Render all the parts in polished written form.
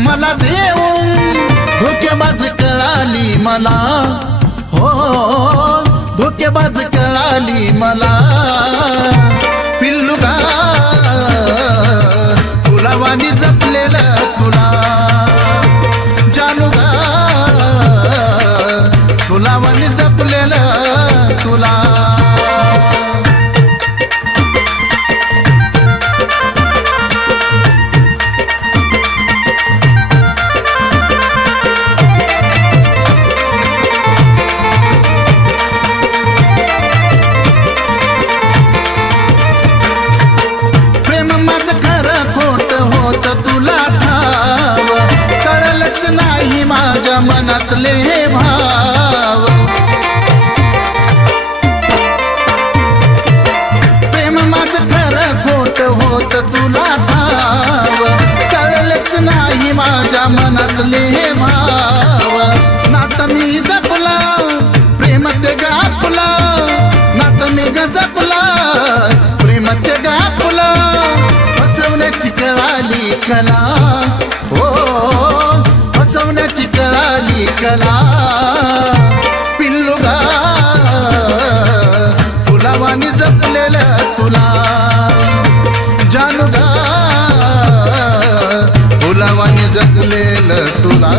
मला देऊन धोकेबाज कळाली मला, हो धोकेबाज कळाली मला। पिल्लुगा फुलावानी जपलेलं तुला, जानूगा फुलावानी जपलेलं तुला। नाही माझ्या मनातले हे भाव, प्रेम माझं खरं खोट होत तुला ठाव। कळलंच नाही माझ्या मनातले हे भाव, नात मी जपला प्रेम ते गापला, नात मी जपला प्रेम ते गापला। फसवण्याची कळाली कला, हो फसवण्याची कळाली कला। पिल्लुगा फुलावानी जपलेलं तुला, जानूगा फुलावानी जपलेलं तुला।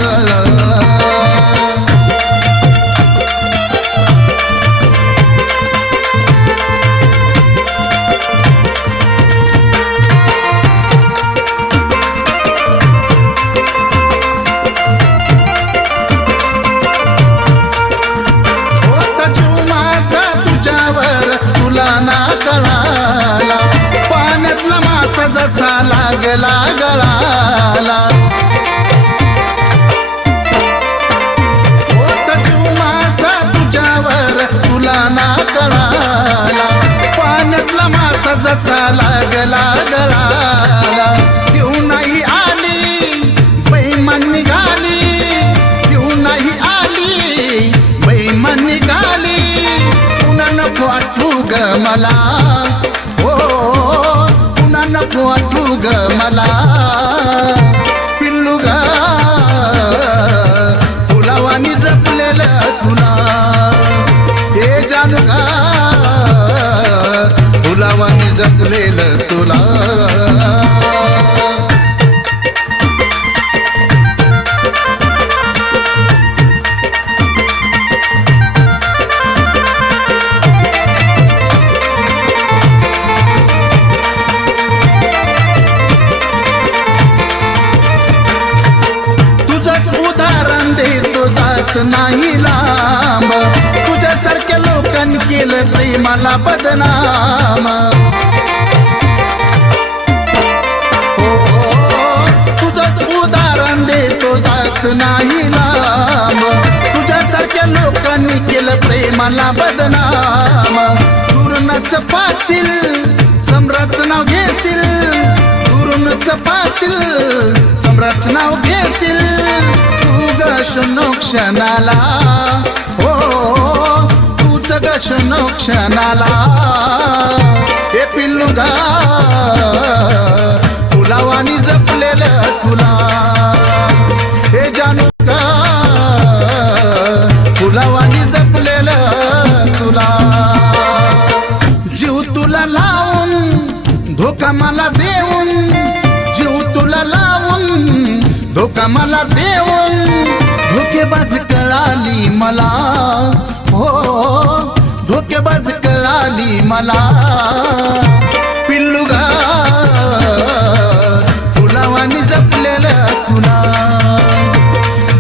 पाण्यातला मासा जसा लागला गळाला, होता जीव माझा तुझ्यावर तुला ना कळाला। पाण्यातला मासा जसा लागला गळाला, देऊ नाही आली बेईमान निघाली, देऊ नाही आली बेईमान निघाली। पुन्हा नको आठवू ग मला, हो पुन्हा नको आठवू ग मला। पिल्लुगा फुलावानी जपलेलं तुला, हे जानूगा फुलावानी जपलेलं तुला। नाही लांब तुझ्यासारख्या लोकांनी केलं प्रेमाला बदनाम, हो तुझंच उदाहरण देतो जात नाही लांब। तुझ्यासारख्या लोकांनी केलं प्रेमाला बदनाम। दुरूनच पासील सम्राटचं नाव घेशील, दुरूनच पासील सम्राटचं नाव घेशील। क्षणाला हो तूच ग क्षणाला, हे पिल्लुगा फुलावानी जपलेलं तुला, हे जानूगा फुलावानी जपलेलं तुला। जीव तुला लावून धोका मला देऊन, जीव तुला लावून धोका मला देऊन। धोकेबाज कळाली मला, हो धोकेबाज कळाली मला। पिल्लुगा फुलावानी जपलेलं तुला,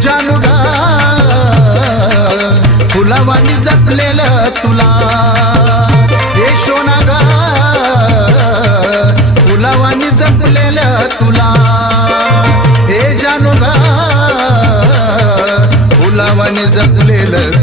जानूगा फुलावानी जपलेलं तुला। हे सोनागा फुलावानी जपलेलं तुला, हे जानूगा फुलावानी जपलेलं